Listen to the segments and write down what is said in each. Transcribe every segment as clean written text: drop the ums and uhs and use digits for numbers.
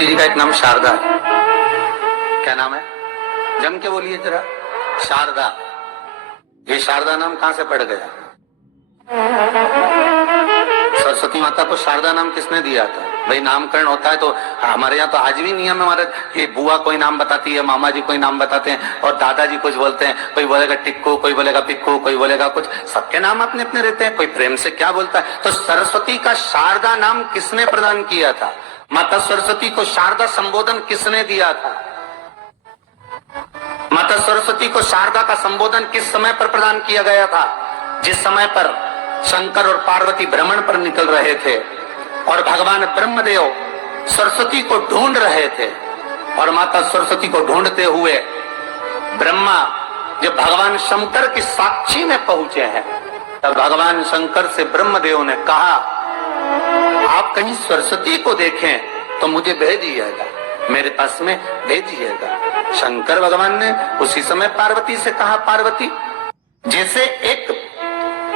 सरस्वती जी का एक नाम शारदा है। क्या नाम है? जम के बोलिए जरा। शारदा। ये शारदा नाम कहां से पड़ गया? सरस्वती माता को शारदा नाम किसने दिया था? भाई नामकरण होता है तो हमारे यहाँ तो आज भी नियम है हमारे कि बुआ कोई नाम बताती है, मामा जी कोई नाम बताते हैं और दादाजी कुछ बोलते हैं। कोई बोलेगा टिक्कू, कोई बोलेगा पिक्कू, कोई बोलेगा कुछ। सबके नाम अपने अपने रहते हैं, कोई प्रेम से क्या बोलता है। तो सरस्वती का शारदा नाम किसने प्रदान किया था? माता सरस्वती को शारदा संबोधन किसने दिया था? माता सरस्वती को शारदा का संबोधन किस समय पर प्रदान किया गया था? जिस समय पर शंकर और पार्वती भ्रमण पर निकल रहे थे और भगवान ब्रह्मदेव सरस्वती को ढूंढ रहे थे और माता सरस्वती को ढूंढते हुए ब्रह्मा जब भगवान शंकर की साक्षी में पहुंचे हैं तब भगवान शंकर से ब्रह्मदेव ने कहा, आप कहीं सरस्वती को देखें तो मुझे भेजिएगा, मेरे पास में भेजिएगा। शंकर भगवान ने उसी समय पार्वती से कहा, पार्वती जैसे एक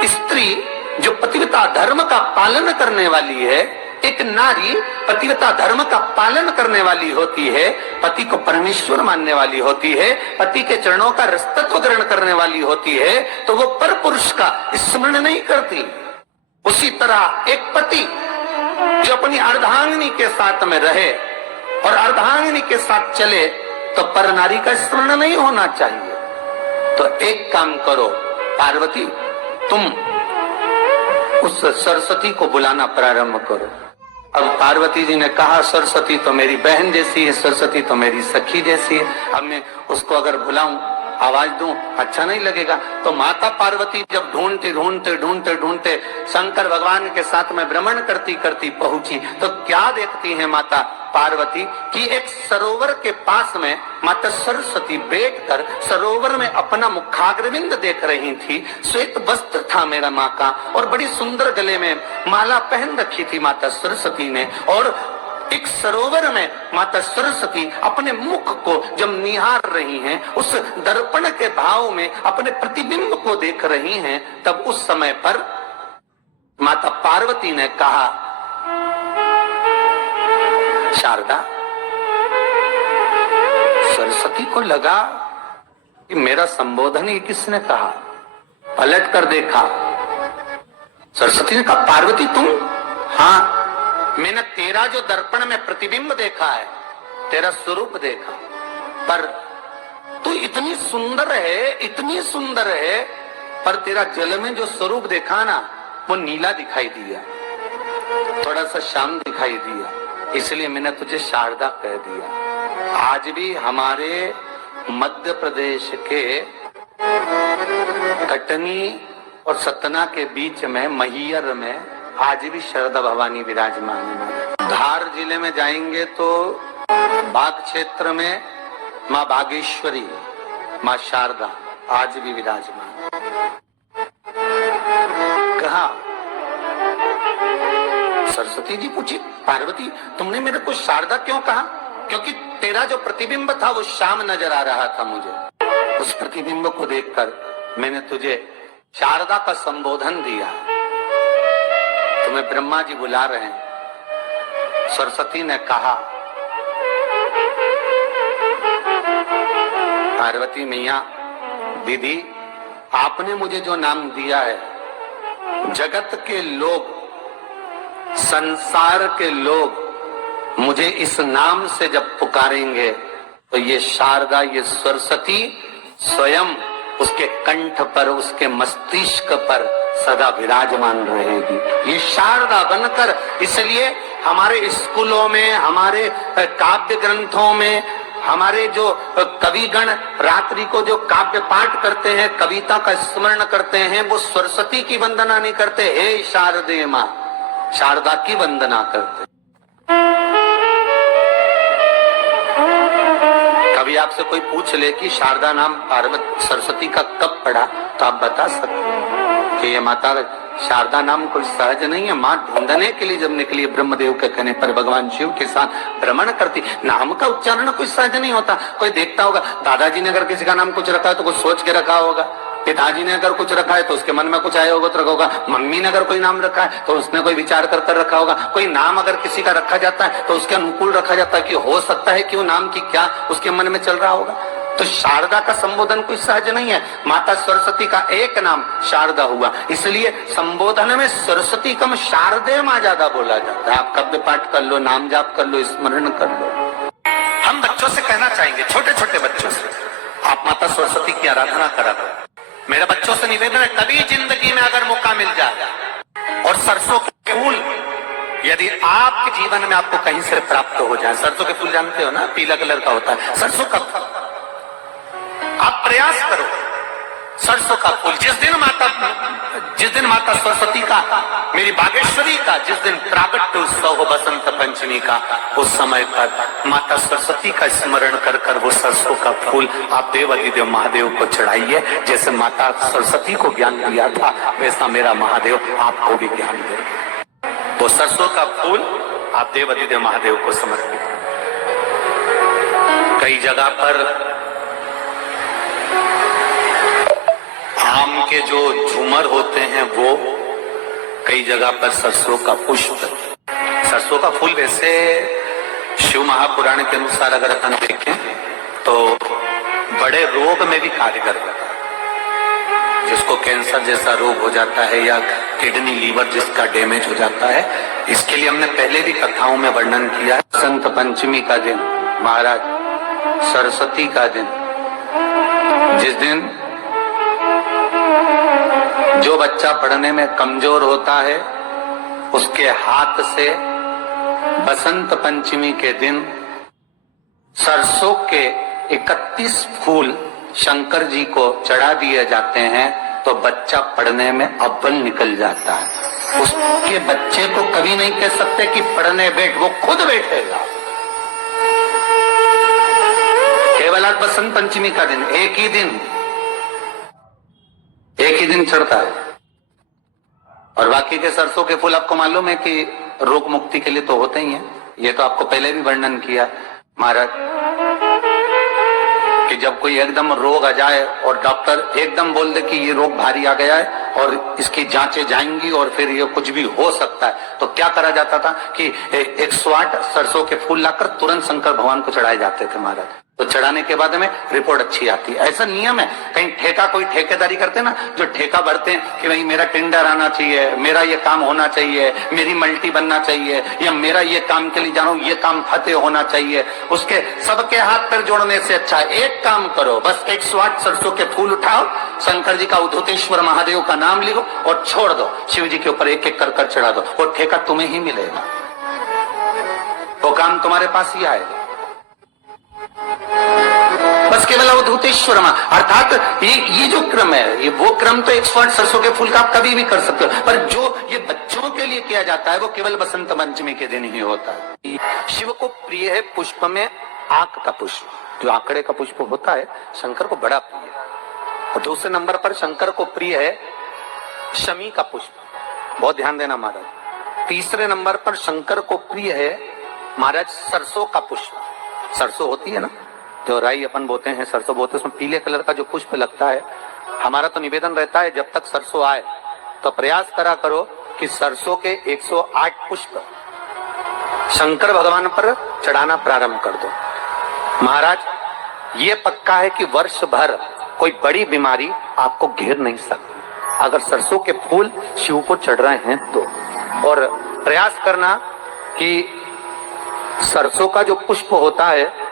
स्त्री जो पतिव्रता धर्म का पालन करने वाली है, एक नारी पतिव्रता धर्म का पालन करने वाली होती है, पति को परमेश्वर मानने वाली होती है, पति के चरणों का रसतत्व ग्रहण करने वाली होती है, तो वो पर पुरुष का स्मरण नहीं करती। उसी तरह एक पति जो अपनी अर्धांगिनी के साथ में रहे और अर्धांगिनी के साथ चले तो पर नारी का स्मरण नहीं होना चाहिए। तो एक काम करो पार्वती, तुम उस सरस्वती को बुलाना प्रारंभ करो। अब पार्वती जी ने कहा, सरस्वती तो मेरी बहन जैसी है, सरस्वती तो मेरी सखी जैसी है, अब मैं उसको अगर बुलाऊं, आवाज दूं, अच्छा नहीं लगेगा। तो माता पार्वती जब ढूंढते ढूंढते ढूंढते ढूंढते शंकर भगवान के साथ में भ्रमण करती करती पहुंची तो क्या देखती है माता पार्वती कि एक सरोवर के पास में माता सरस्वती बैठकर सरोवर में अपना मुखाग्रविंद देख रही थी। श्वेत वस्त्र था मेरा माँ का और बड़ी सुंदर गले में माला पहन रखी थी माता सरस्वती ने। और एक सरोवर में माता सरस्वती अपने मुख को जब निहार रही हैं, उस दर्पण के भाव में अपने प्रतिबिंब को देख रही हैं, तब उस समय पर माता पार्वती ने कहा, शारदा, सरस्वती को लगा कि मेरा संबोधन ही किसने कहा। पलट कर देखा, सरस्वती ने कहा, पार्वती तुम? हाँ, मैंने तेरा जो दर्पण में प्रतिबिंब देखा है, तेरा स्वरूप देखा, पर तू इतनी सुंदर है, इतनी सुंदर है, पर तेरा जल में जो स्वरूप देखा ना वो नीला दिखाई दिया, थोड़ा सा श्याम दिखाई दिया, इसलिए मैंने तुझे शारदा कह दिया। आज भी हमारे मध्य प्रदेश के कटनी और सतना के बीच में मैहर में आज भी शारदा भवानी विराजमान है। धार जिले में जाएंगे तो बाग क्षेत्र में माँ बागेश्वरी, माँ शारदा आज भी विराजमान। कहा, सरस्वती जी पूछी, पार्वती तुमने मेरे को शारदा क्यों कहा? क्योंकि तेरा जो प्रतिबिंब था वो श्याम नजर आ रहा था मुझे। उस प्रतिबिंब को देखकर मैंने तुझे शारदा का संबोधन दिया। तुम्हें ब्रह्मा जी बुला रहे हैं। सरस्वती ने कहा, पार्वती मैया, दीदी आपने मुझे जो नाम दिया है, जगत के लोग, संसार के लोग मुझे इस नाम से जब पुकारेंगे तो ये शारदा, ये सरस्वती स्वयं उसके कंठ पर, उसके मस्तिष्क पर सदा विराजमान रहेगी, ये शारदा बनकर। इसलिए हमारे स्कूलों में, हमारे काव्य ग्रंथों में, हमारे जो कविगण रात्रि को जो काव्य पाठ करते हैं, कविता का स्मरण करते हैं, वो सरस्वती की वंदना नहीं करते, हे शारदे माँ, शारदा की वंदना करते। कभी आपसे कोई पूछ ले कि शारदा नाम पार्वती सरस्वती का कब पड़ा, तो आप बता सकते हैं कि ये माता शारदा नाम कोई सहज नहीं है। माँ ढूंढने के लिए जब निकली ब्रह्मदेव के कहने पर भगवान शिव के साथ भ्रमण करती, नाम का उच्चारण कोई सहज नहीं होता। कोई देखता होगा, दादाजी ने अगर किसी का नाम कुछ रखा है तो कुछ सोच के रखा होगा, पिताजी ने अगर कुछ रखा है तो उसके मन में कुछ आया होगा तो रखा होगा, मम्मी ने अगर कोई नाम रखा है तो उसने कोई विचार कर कर रखा होगा, कोई नाम अगर किसी का रखा जाता है तो उसके अनुकूल रखा जाता है कि हो सकता है कि वो नाम की क्या उसके मन में चल रहा होगा। तो शारदा का संबोधन कोई सहज नहीं है। माता सरस्वती का एक नाम शारदा हुआ, इसलिए संबोधन में सरस्वती कम शारदे मां ज्यादा बोला जाता है। आप कव्य पाठ कर लो, नाम जाप कर लो, स्मरण कर लो। हम बच्चों से कहना चाहेंगे, छोटे छोटे बच्चों से, आप माता सरस्वती की आराधना करा करो। मेरे बच्चों से निवेदन है, कभी जिंदगी में अगर मौका मिल जाए और सरसों के फूल यदि आपके जीवन में आपको कहीं से प्राप्त हो जाए, सरसों के फूल जानते हो ना, पीला कलर का होता है सरसों का, आप प्रयास करो सरसों का फूल। जिस दिन माता सरस्वती का, मेरी बागेश्वरी का जिस दिन प्रागट्य उत्सव हो बसंत पंचमी का, उस समय पर माता सरस्वती का स्मरण कर कर वो सरसों का फूल आप देव अधिदेव महादेव को चढ़ाइए। जैसे माता सरस्वती को ज्ञान दिया था वैसा मेरा महादेव आपको भी ज्ञान दे। वो सरसों का फूल आप देव अधिदेव महादेव को समर्पित। कई जगह पर आम के जो झूमर होते हैं वो, कई जगह पर सरसों का पुष्प, सरसों का फूल वैसे शिव महापुराण के अनुसार अगर अपन देखें तो बड़े रोग में भी कारगर होता है। जिसको कैंसर जैसा रोग हो जाता है या किडनी लीवर जिसका डैमेज हो जाता है, इसके लिए हमने पहले भी कथाओं में वर्णन किया। बसंत पंचमी का दिन, महाराज सरस्वती का दिन, जिस दिन जो बच्चा पढ़ने में कमजोर होता है उसके हाथ से बसंत पंचमी के दिन सरसों के 31 फूल शंकर जी को चढ़ा दिए जाते हैं तो बच्चा पढ़ने में अव्वल निकल जाता है। उसके बच्चे को कभी नहीं कह सकते कि पढ़ने बैठ, वो खुद बैठेगा। केवल आज बसंत पंचमी का दिन, एक ही दिन चढ़ता है। और बाकी के सरसों के फूल आपको मालूम है कि रोग मुक्ति के लिए तो होते ही हैं। ये तो आपको पहले भी वर्णन किया महाराज कि जब कोई एकदम रोग आ जाए और डॉक्टर एकदम बोल दे कि ये रोग भारी आ गया है और इसकी जांचें जाएंगी और फिर ये कुछ भी हो सकता है, तो क्या करा जाता था कि 108 सरसों के फूल लाकर तुरंत शंकर भगवान को चढ़ाए जाते थे महाराज। तो चढ़ाने के बाद में रिपोर्ट अच्छी आती है। ऐसा नियम है। कहीं ठेका, कोई ठेकेदारी करते हैं ना, जो ठेका भरते हैं कि भाई मेरा टेंडर आना चाहिए, मेरा ये काम होना चाहिए, मेरी मल्टी बनना चाहिए, या मेरा ये काम के लिए जा रहा हूं, ये काम फतेह होना चाहिए, उसके सबके हाथ पर जोड़ने से अच्छा एक काम करो, बस 108 सरसों के फूल उठाओ, शंकर जी का उद्धतेश्वर महादेव का नाम लिखो और छोड़ दो, शिव जी के ऊपर एक एक कर चढ़ा दो, वो ठेका तुम्हें ही मिलेगा, वो काम तुम्हारे पास ही आएगा। बस केवल अवधूतेश्वर मां, अर्थात ये जो क्रम है, ये वो क्रम तो 108 सरसों के फूल का आप कभी भी कर सकते हो, पर जो ये बच्चों के लिए किया जाता है वो केवल बसंत पंचमी के दिन ही होता है। शिव को प्रिय है पुष्प में आक का पुष्प, जो आंकड़े का पुष्प होता है शंकर को बड़ा प्रिय है। और दूसरे नंबर पर शंकर को प्रिय है शमी का पुष्प, बहुत ध्यान देना महाराज। तीसरे नंबर पर शंकर को प्रिय है महाराज सरसों का पुष्प। सरसों होती है ना, जो राई अपन बोते हैं, सरसों बोते हैं, उसमें पीले कलर का जो पुष्प लगता है। हमारा तो निवेदन रहता है जब तक सरसों आए तो प्रयास करा करो कि सरसों के 108 पुष्प शंकर भगवान पर चढ़ाना प्रारंभ कर दो। महाराज ये पक्का है कि वर्ष भर कोई बड़ी बीमारी आपको घेर नहीं सकती अगर सरसों के फूल शिव को चढ़ रहे हैं तो। और प्रयास करना कि सरसों का जो पुष्प होता है,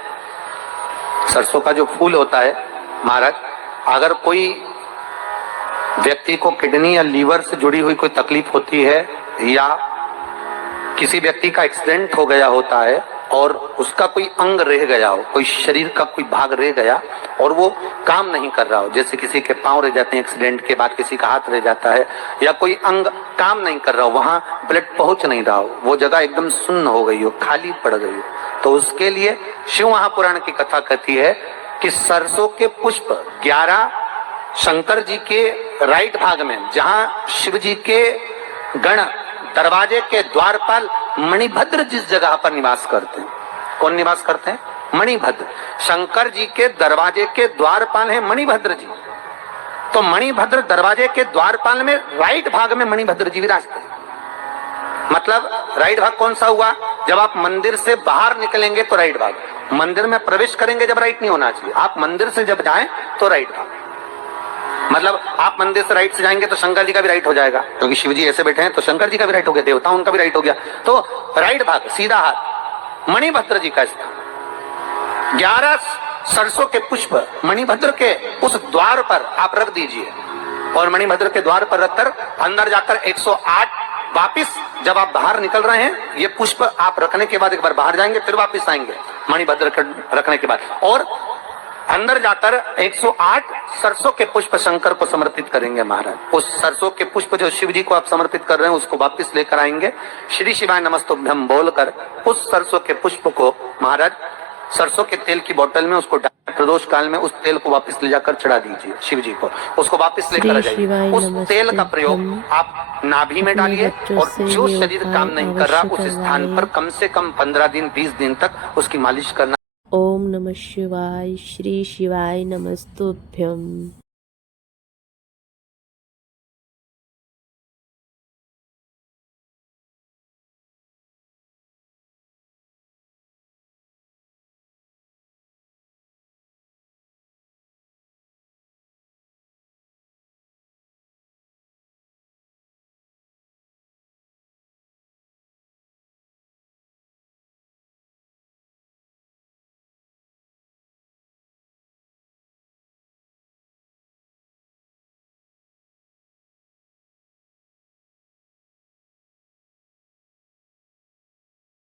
सरसों का जो फूल होता है महाराज, अगर कोई व्यक्ति को किडनी या लीवर से जुड़ी हुई कोई तकलीफ होती है या किसी व्यक्ति का एक्सीडेंट हो गया होता है और उसका कोई अंग रह गया हो, कोई शरीर का कोई भाग रह गया और वो काम नहीं कर रहा हो, जैसे किसी के पांव रह जाते हैं एक्सीडेंट के बाद, किसी का हाथ रह जाता है, या कोई अंग काम नहीं कर रहा हो, वहां ब्लड पहुंच नहीं रहा हो, वो जगह एकदम सुन्न हो गई हो, खाली पड़ गई हो, तो उसके लिए शिव महापुराण की कथा कहती है कि सरसों के पुष्प 11 शंकर जी के राइट भाग में, जहां शिव जी के गण दरवाजे के द्वारपाल मणिभद्र जिस जगह पर निवास करते हैं, कौन निवास करते हैं? मणिभद्र। शंकर जी के दरवाजे के द्वारपाल हैं मणिभद्र जी। तो मणिभद्र दरवाजे के द्वारपाल में राइट भाग में मणिभद्र जी विराजते हैं। मतलब राइट भाग कौन सा हुआ? जब आप मंदिर से बाहर निकलेंगे तो राइट भाग, मंदिर में प्रवेश करेंगे जब राइट नहीं होना चाहिए, आप मंदिर से जब जाएं तो राइट भाग। मतलब आप मंदिर से राइट से जाएंगे तो शंकर जी का भी राइट हो जाएगा, क्योंकि शिव जी ऐसे बैठे हैं तो शंकर जी का भी राइट हो गया, देवता उनका भी राइट हो गया। तो राइट भाग सीधा हाथ मणिभद्र जी का स्थान। 11 सरसों के पुष्प मणिभद्र के उस द्वार पर आप रख दीजिए, और मणिभद्र के द्वार पर रखकर अंदर जाकर 108 वापिस जब आप बाहर निकल रहे हैं, ये पुष्प आप रखने के बाद एक बार बाहर जाएंगे, फिर वापिस आएंगे मणिभद्र रखने के बाद, और अंदर जाकर 108 सरसों के पुष्प शंकर को समर्पित करेंगे महाराज। उस सरसों के पुष्प जो शिव जी को आप समर्पित कर रहे हैं उसको वापिस लेकर आएंगे, श्री शिवाय नमस्तुभ्यम बोलकर उस सरसों के पुष्प को महाराज सरसों के तेल की बोतल में उसको प्रदोष काल में उस तेल को वापस ले जाकर चढ़ा दीजिए शिव जी को, उसको वापस लेकर आ जाइए। उस तेल का प्रयोग आप नाभि में डालिए, और जो शरीर काम नहीं कर रहा उस स्थान पर कम से कम 15 दिन 20 दिन तक उसकी मालिश करना। ओम नमः शिवाय। श्री शिवाय नमस्तुभ्यम।